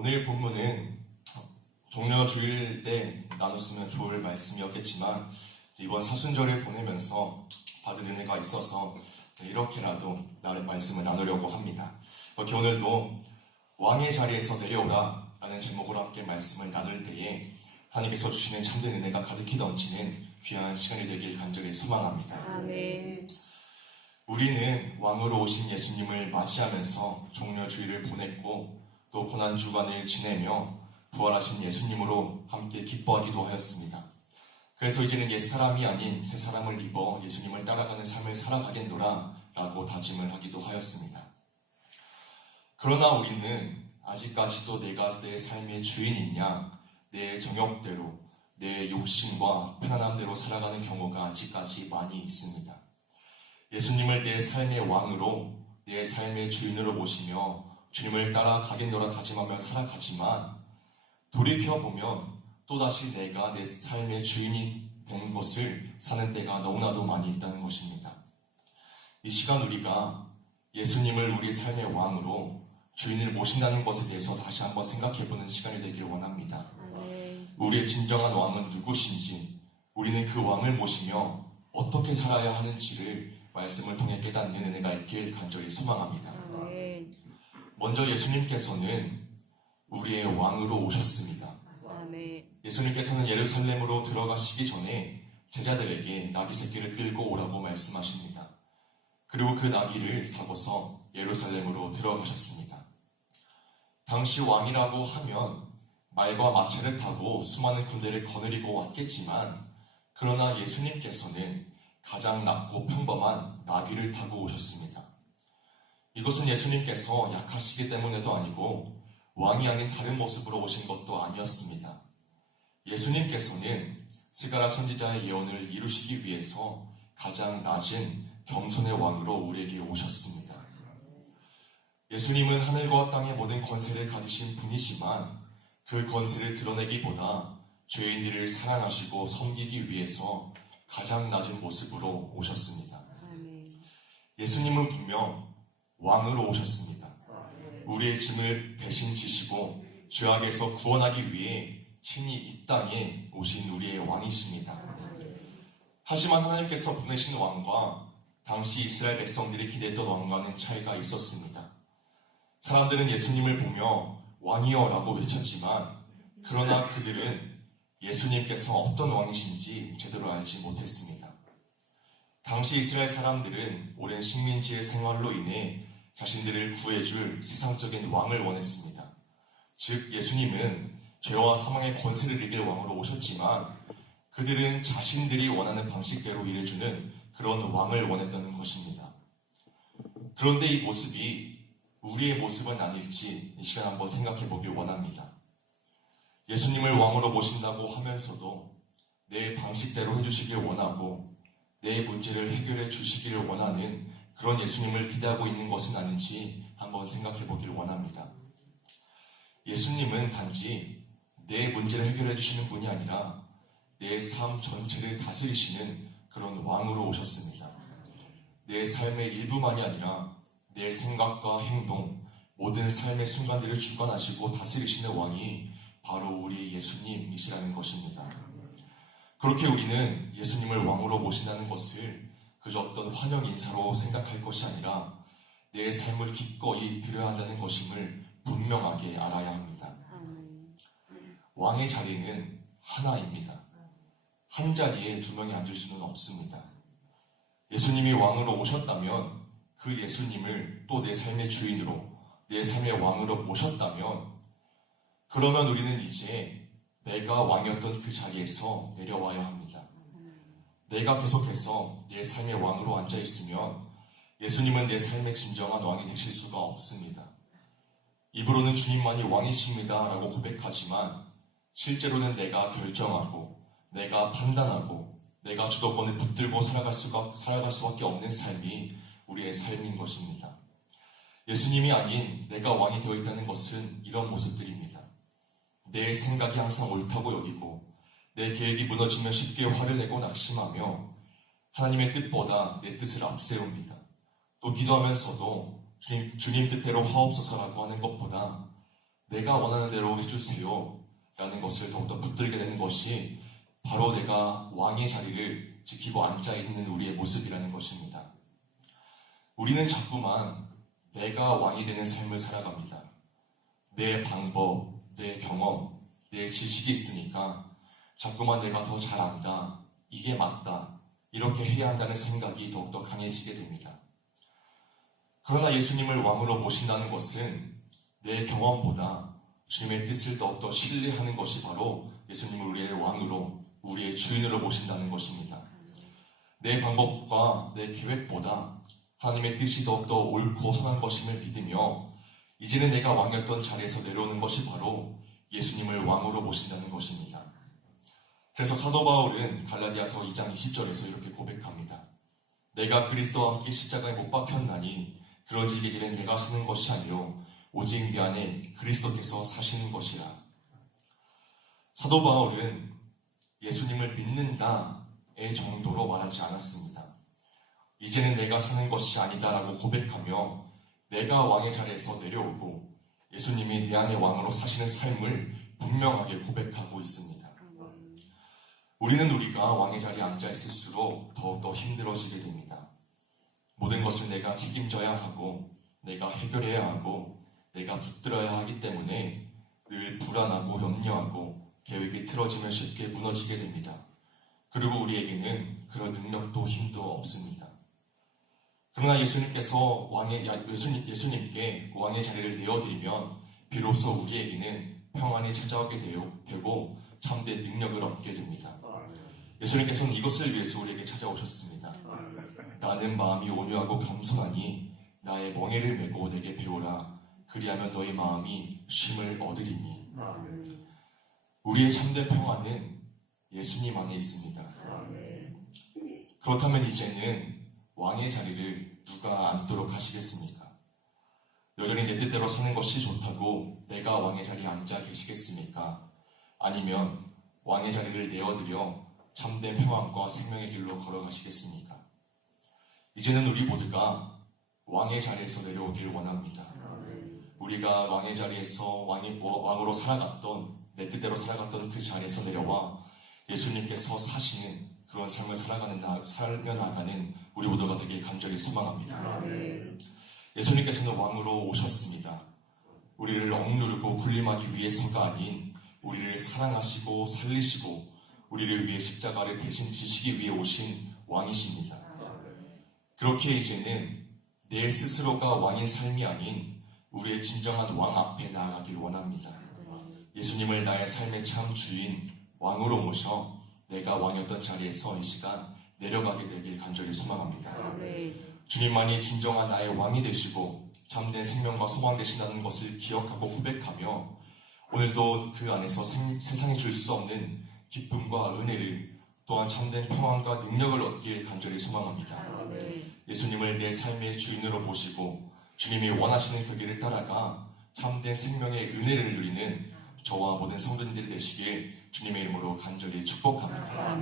오늘 본문은 종려 주일 때 나눴으면 좋을 말씀이었겠지만 이번 사순절을 보내면서 받은 은혜가 있어서 이렇게라도 말씀을 나누려고 합니다. 이렇게 오늘도 왕의 자리에서 내려오라 라는 제목으로 함께 말씀을 나눌 때에 하나님께서 주시는 참된 은혜가 가득히 넘치는 귀한 시간이 되길 간절히 소망합니다. 아멘. 우리는 왕으로 오신 예수님을 맞이하면서 종려 주일을 보냈고 또 고난 주간을 지내며 부활하신 예수님으로 함께 기뻐하기도 하였습니다. 그래서 이제는 옛사람이 아닌 새사람을 입어 예수님을 따라가는 삶을 살아가겠노라 라고 다짐을 하기도 하였습니다. 그러나 우리는 아직까지도 내가 내 삶의 주인이냐, 내 정욕대로, 내 욕심과 편안함대로 살아가는 경우가 아직까지 많이 있습니다. 예수님을 내 삶의 왕으로, 내 삶의 주인으로 모시며 주님을 따라가겠노라 다짐하며 살아가지만 돌이켜보면 또다시 내가 내 삶의 주인이 된 것을 사는 때가 너무나도 많이 있다는 것입니다. 이 시간 우리가 예수님을 우리 삶의 왕으로 주인을 모신다는 것에 대해서 다시 한번 생각해보는 시간이 되길 원합니다. 우리의 진정한 왕은 누구신지, 우리는 그 왕을 모시며 어떻게 살아야 하는지를 말씀을 통해 깨닫는 은혜가 있길 간절히 소망합니다. 먼저 예수님께서는 우리의 왕으로 오셨습니다. 예수님께서는 예루살렘으로 들어가시기 전에 제자들에게 나귀 새끼를 끌고 오라고 말씀하십니다. 그리고 그 나귀를 타고서 예루살렘으로 들어가셨습니다. 당시 왕이라고 하면 말과 마차를 타고 수많은 군대를 거느리고 왔겠지만 그러나 예수님께서는 가장 낮고 평범한 나귀를 타고 오셨습니다. 이것은 예수님께서 약하시기 때문에도 아니고 왕이 아닌 다른 모습으로 오신 것도 아니었습니다. 예수님께서는 스가랴 선지자의 예언을 이루시기 위해서 가장 낮은 겸손의 왕으로 우리에게 오셨습니다. 예수님은 하늘과 땅의 모든 권세를 가지신 분이지만 그 권세를 드러내기보다 죄인들을 사랑하시고 섬기기 위해서 가장 낮은 모습으로 오셨습니다. 예수님은 분명 왕으로 오셨습니다. 우리의 짐을 대신 지시고 죄악에서 구원하기 위해 친히 이 땅에 오신 우리의 왕이십니다. 하지만 하나님께서 보내신 왕과 당시 이스라엘 백성들이 기대했던 왕과는 차이가 있었습니다. 사람들은 예수님을 보며 왕이여 라고 외쳤지만 그러나 그들은 예수님께서 어떤 왕이신지 제대로 알지 못했습니다. 당시 이스라엘 사람들은 오랜 식민지의 생활로 인해 자신들을 구해줄 세상적인 왕을 원했습니다. 즉 예수님은 죄와 사망의 권세를 이길 왕으로 오셨지만 그들은 자신들이 원하는 방식대로 일해주는 그런 왕을 원했다는 것입니다. 그런데 이 모습이 우리의 모습은 아닐지 이 시간 한번 생각해 보길 원합니다. 예수님을 왕으로 모신다고 하면서도 내 방식대로 해주시길 원하고 내 문제를 해결해 주시기를 원하는 그런 예수님을 기대하고 있는 것은 아닌지 한번 생각해 보길 원합니다. 예수님은 단지 내 문제를 해결해 주시는 분이 아니라 내 삶 전체를 다스리시는 그런 왕으로 오셨습니다. 내 삶의 일부만이 아니라 내 생각과 행동, 모든 삶의 순간들을 주관하시고 다스리시는 왕이 바로 우리 예수님이시라는 것입니다. 그렇게 우리는 예수님을 왕으로 모신다는 것을 그저 어떤 환영 인사로 생각할 것이 아니라 내 삶을 기꺼이 드려야 한다는 것임을 분명하게 알아야 합니다. 왕의 자리는 하나입니다. 한 자리에 두 명이 앉을 수는 없습니다. 예수님이 왕으로 오셨다면 그 예수님을 또 내 삶의 주인으로, 내 삶의 왕으로 모셨다면 그러면 우리는 이제 내가 왕이었던 그 자리에서 내려와야 합니다. 내가 계속해서 내 삶의 왕으로 앉아있으면 예수님은 내 삶의 진정한 왕이 되실 수가 없습니다. 입으로는 주님만이 왕이십니다 라고 고백하지만 실제로는 내가 결정하고 내가 판단하고 내가 주도권을 붙들고 살아갈 수밖에 없는 삶이 우리의 삶인 것입니다. 예수님이 아닌 내가 왕이 되어 있다는 것은 이런 모습들입니다. 내 생각이 항상 옳다고 여기고 내 계획이 무너지면 쉽게 화를 내고 낙심하며 하나님의 뜻보다 내 뜻을 앞세웁니다. 또 기도하면서도 주님 뜻대로 하옵소서라고 하는 것보다 내가 원하는 대로 해주세요 라는 것을 더욱더 붙들게 되는 것이 바로 내가 왕의 자리를 지키고 앉아있는 우리의 모습이라는 것입니다. 우리는 자꾸만 내가 왕이 되는 삶을 살아갑니다. 내 방법, 내 경험, 내 지식이 있으니까 자꾸만 내가 더 잘 안다, 이게 맞다, 이렇게 해야 한다는 생각이 더욱더 강해지게 됩니다. 그러나 예수님을 왕으로 모신다는 것은 내 경험보다 주님의 뜻을 더욱더 신뢰하는 것이 바로 예수님을 우리의 왕으로, 우리의 주인으로 모신다는 것입니다. 내 방법과 내 계획보다 하나님의 뜻이 더욱더 옳고 선한 것임을 믿으며 이제는 내가 왕이었던 자리에서 내려오는 것이 바로 예수님을 왕으로 모신다는 것입니다. 그래서 사도 바울은 갈라디아서 2장 20절에서 이렇게 고백합니다. 내가 그리스도와 함께 십자가에 못 박혔나니 그런즉 이제는 내가 사는 것이 아니요 오직 내 안에 그리스도께서 사시는 것이라. 사도 바울은 예수님을 믿는다의 정도로 말하지 않았습니다. 이제는 내가 사는 것이 아니다라고 고백하며 내가 왕의 자리에서 내려오고 예수님이 내 안에 왕으로 사시는 삶을 분명하게 고백하고 있습니다. 우리는 우리가 왕의 자리에 앉아 있을수록 더욱더 힘들어지게 됩니다. 모든 것을 내가 책임져야 하고 내가 해결해야 하고 내가 붙들어야 하기 때문에 늘 불안하고 염려하고 계획이 틀어지면 쉽게 무너지게 됩니다. 그리고 우리에게는 그런 능력도 힘도 없습니다. 그러나 예수님께서 예수님께 왕의 자리를 내어드리면 비로소 우리에게는 평안이 찾아오게 되고 참된 능력을 얻게 됩니다. 예수님께서는 이것을 위해서 우리에게 찾아오셨습니다. 나는 마음이 온유하고 겸손하니 나의 멍에를 메고 내게 배우라. 그리하면 너희 마음이 쉼을 얻으리니. 우리의 참된 평안은 예수님 안에 있습니다. 그렇다면 이제는 왕의 자리를 누가 앉도록 하시겠습니까? 여전히 내 뜻대로 사는 것이 좋다고 내가 왕의 자리에 앉아 계시겠습니까? 아니면 왕의 자리를 내어드려 참된 평안과 생명의 길로 걸어가시겠습니까? 이제는 우리 모두가 왕의 자리에서 내려오길 원합니다. 우리가 왕의 자리에서 왕으로 살아갔던, 내 뜻대로 살아갔던 그 자리에서 내려와 예수님께서 사시는 그런 삶을 살며 나가는 우리 모두가 되길 간절히 소망합니다. 예수님께서는 왕으로 오셨습니다. 우리를 억누르고 군림하기 위해서가 아닌 우리를 사랑하시고 살리시고 우리를 위해 십자가를 대신 지시기 위해 오신 왕이십니다. 그렇게 이제는 내 스스로가 왕인 삶이 아닌 우리의 진정한 왕 앞에 나아가길 원합니다. 예수님을 나의 삶의 참 주인, 왕으로 모셔 내가 왕이었던 자리에서 이 시간 내려가게 되길 간절히 소망합니다. 주님만이 진정한 나의 왕이 되시고 참된 생명과 소망 되신다는 것을 기억하고 고백하며 오늘도 그 안에서 세상에 줄 수 없는 기쁨과 은혜를 또한 참된 평안과 능력을 얻길 간절히 소망합니다. 예수님을 내 삶의 주인으로 모시고 주님이 원하시는 그 길을 따라가 참된 생명의 은혜를 누리는 저와 모든 성도님들이 되시길 주님의 이름으로 간절히 축복합니다.